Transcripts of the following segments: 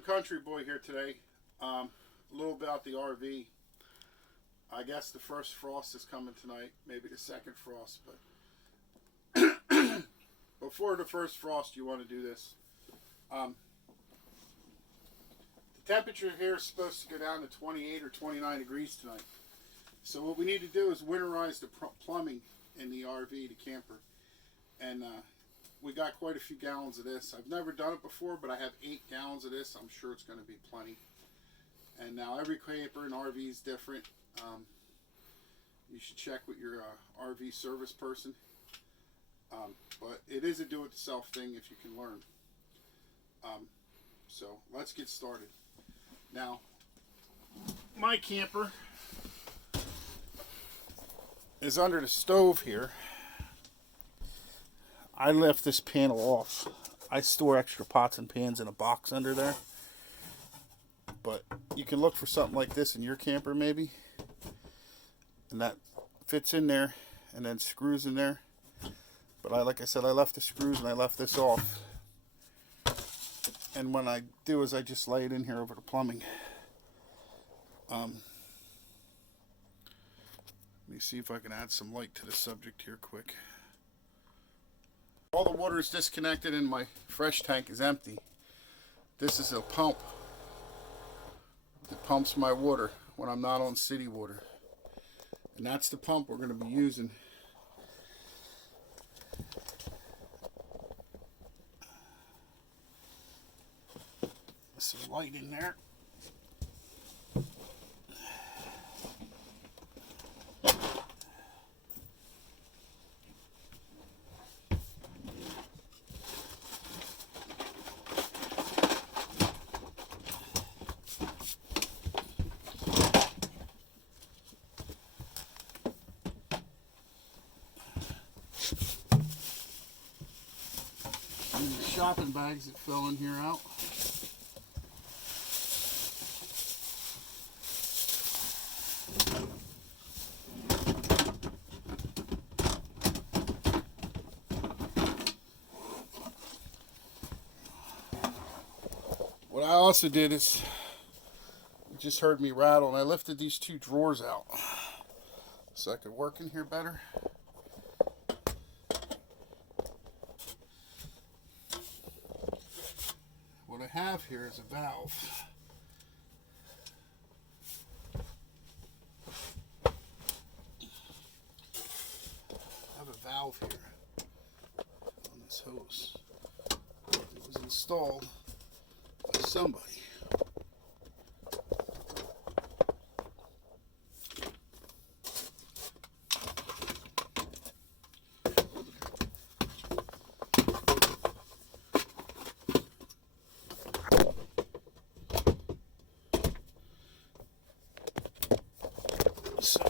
Bigjimcountryboy here today. A little about the RV. I guess the first frost is coming tonight, maybe the second frost, but before the first frost you want to do this. The temperature here is supposed to go down to 28 or 29 degrees tonight. So what we need to do is winterize the plumbing in the RV, the camper. And we got quite a few gallons of this. I've never done it before, but I have 8 gallons of this. I'm sure it's going to be plenty. And now every camper and RV is different. You should check with your RV service person. But it is a do-it-yourself thing if you can learn. So let's get started. Now, my camper is under the stove here. I left this panel off. I store extra pots and pans in a box under there. But you can look for something like this in your camper maybe. And that fits in there and then screws in there. But like I said, I left the screws and I left this off. And what I do is I just lay it in here over the plumbing. Let me see if I can add some light to the subject here quick. All the water is disconnected and my fresh tank is empty. This is a pump that pumps my water when I'm not on city water. And that's the pump we're going to be using. There's some light in there. Shopping bags that fell in here out. What I also did is, you just heard me rattle, and I lifted these 2 drawers out so I could work in here better. What I have here is a valve. I have a valve here on this hose. It was installed by somebody. So,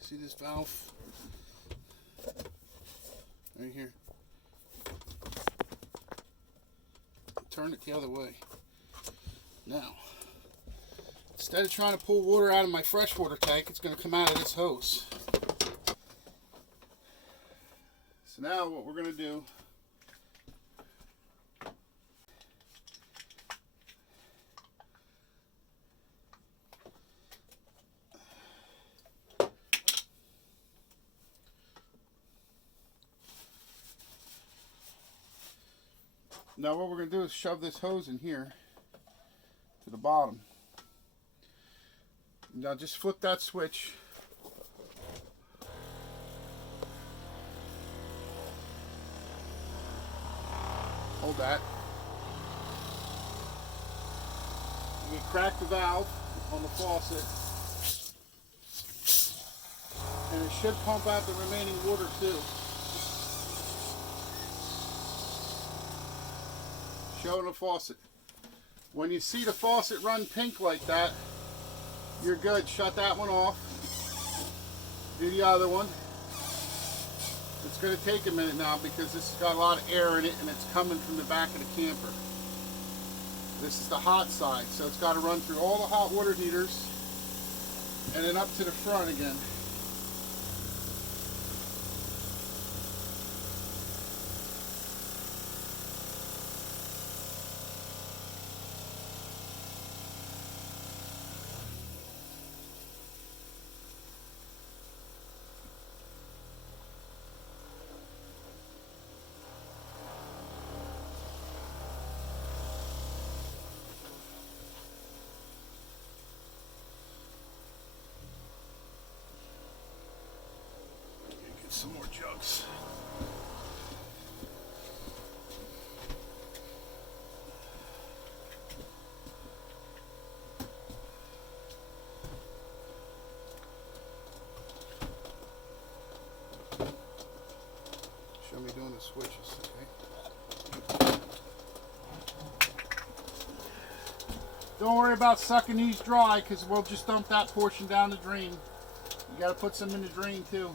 see this valve right here? Turn it the other way. Now, instead of trying to pull water out of my freshwater tank, it's going to come out of this hose. So now what we're going to do, now what we're going to do is shove this hose in here to the bottom. Now just flip that switch. Hold that. We crack the valve on the faucet. And it should pump out the remaining water too. Showing the faucet. When you see the faucet run pink like that, you're good. Shut that one off. Do the other one. It's going to take a minute now because this has got a lot of air in it and it's coming from the back of the camper. This is the hot side, so it's got to run through all the hot water heaters and then up to the front again. some more jugs. Show me doing the switches, okay? Don't worry about sucking these dry, because we'll just dump that portion down the drain. You got to put some in the drain too.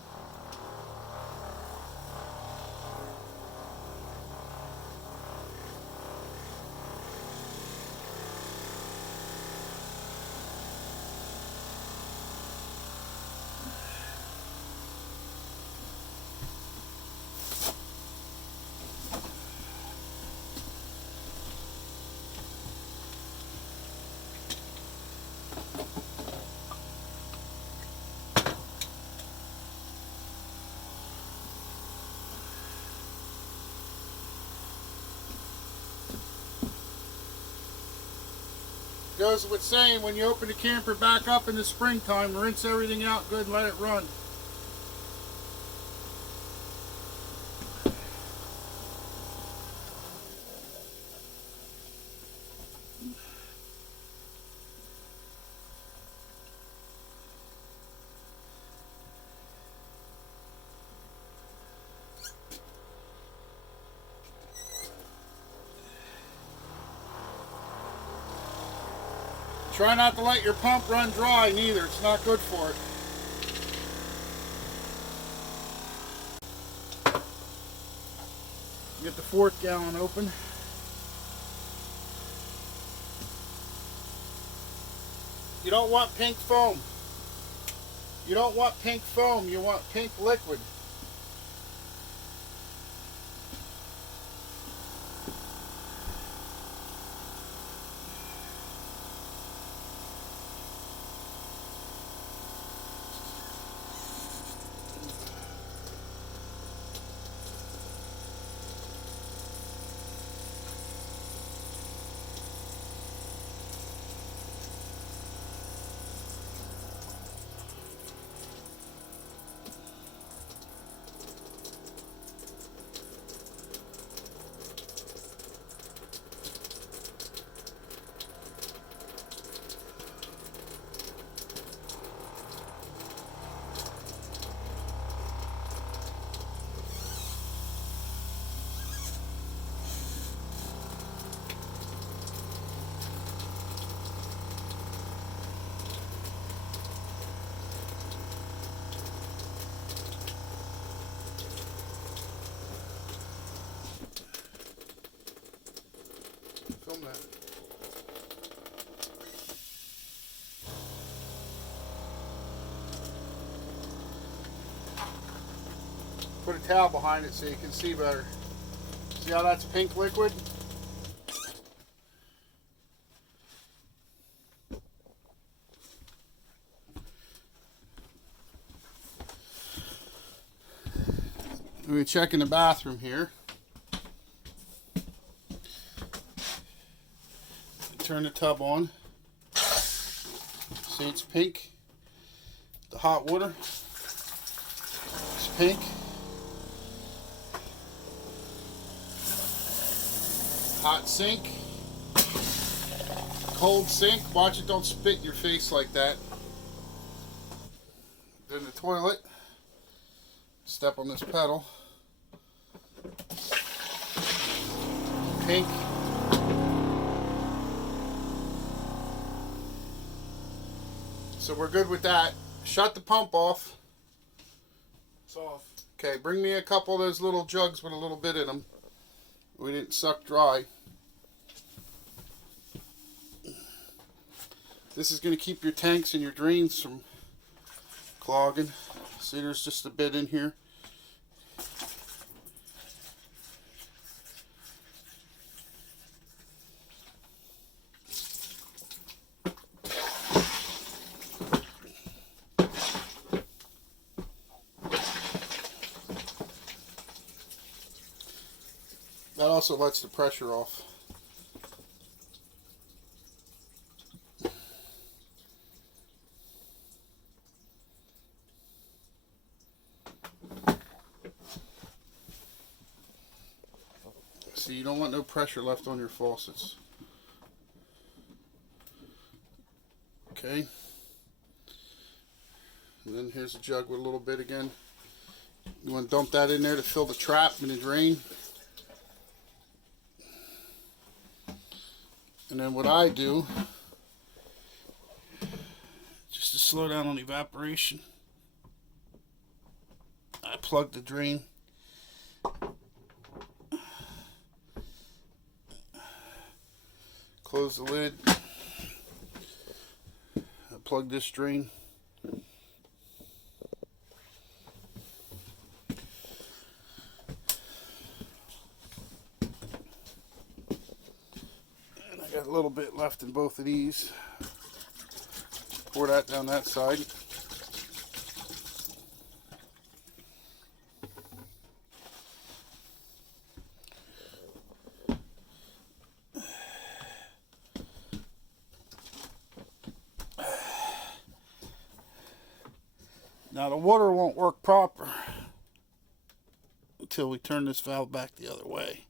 Goes with saying, when you open the camper back up in the springtime, rinse everything out good and let it run. Try not to let your pump run dry neither, it's not good for it. Get the 4th gallon open. You don't want pink foam. You don't want pink foam, you want pink liquid. Film that. Put a towel behind it so you can see better. See how that's pink liquid? We're checking the bathroom here. Turn the tub on. See, it's pink. The hot water is pink. Hot sink. Cold sink. Watch it don't spit in your face like that. Then the toilet. Step on this pedal. Pink. So we're good with that. Shut the pump off. It's off. Okay, bring me a couple of those little jugs with a little bit in them. We didn't suck dry. This is going to keep your tanks and your drains from clogging. See, there's just a bit in here. That also lets the pressure off. See, you don't want no pressure left on your faucets. Okay. And then here's a jug with a little bit again. You want to dump that in there to fill the trap and the drain. And then what I do, just to slow down on evaporation, I plug the drain. Close the lid. I plug this drain. And I got a little bit left in both of these. Pour that down that side. Now the water won't work proper until we turn this valve back the other way.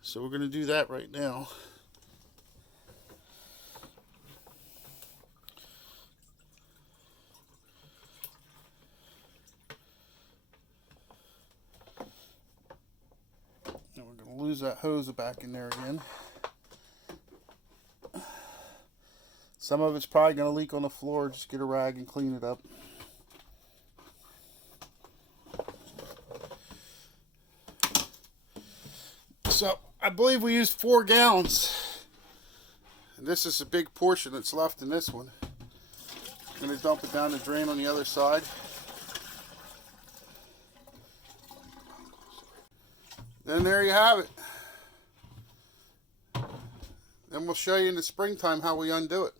So we're going to do that right now. And we're going to lose that hose back in there again. Some of it's probably going to leak on the floor. Just get a rag and clean it up. So I believe we used 4 gallons. And this is a big portion that's left in this one. I'm going to dump it down the drain on the other side. Then there you have it. Then we'll show you in the springtime how we undo it.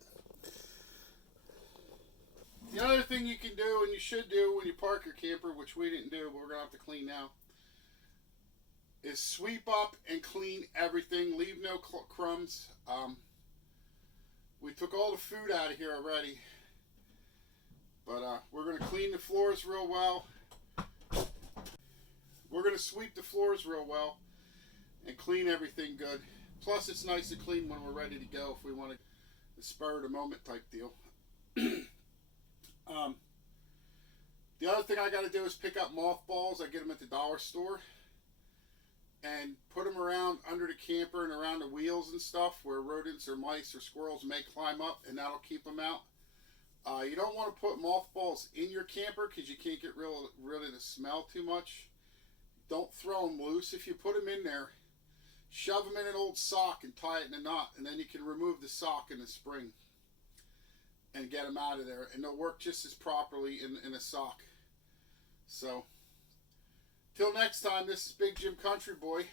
The other thing you can do, and you should do when you park your camper, which we didn't do, but we're going to have to clean now, is sweep up and clean everything. Leave no crumbs. We took all the food out of here already. But we're going to clean the floors real well. We're going to sweep the floors real well and clean everything good. Plus, it's nice to clean when we're ready to go if we want to, the spur of the moment type deal. The other thing I got to do is pick up mothballs. I get them at the dollar store. And put them around under the camper and around the wheels and stuff where rodents or mice or squirrels may climb up, and that'll keep them out. You don't want to put mothballs in your camper because you can't get rid of the smell too much. Don't throw them loose. If you put them in there, shove them in an old sock and tie it in a knot, and then you can remove the sock in the spring and get them out of there, and they'll work just as properly in a sock. So, till next time, this is Big Jim Country Boy,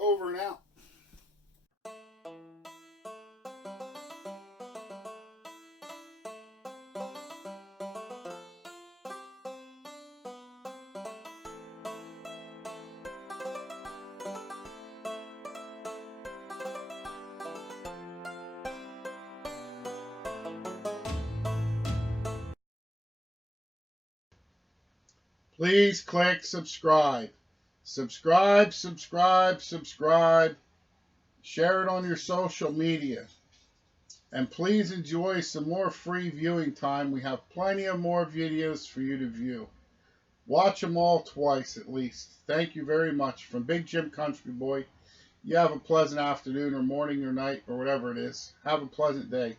over and out. Please click subscribe. Subscribe, subscribe, subscribe. Share it on your social media. And please enjoy some more free viewing time. We have plenty of more videos for you to view. Watch them all twice at least. Thank you very much. From Big Jim Country Boy. You have a pleasant afternoon or morning or night or whatever it is. Have a pleasant day.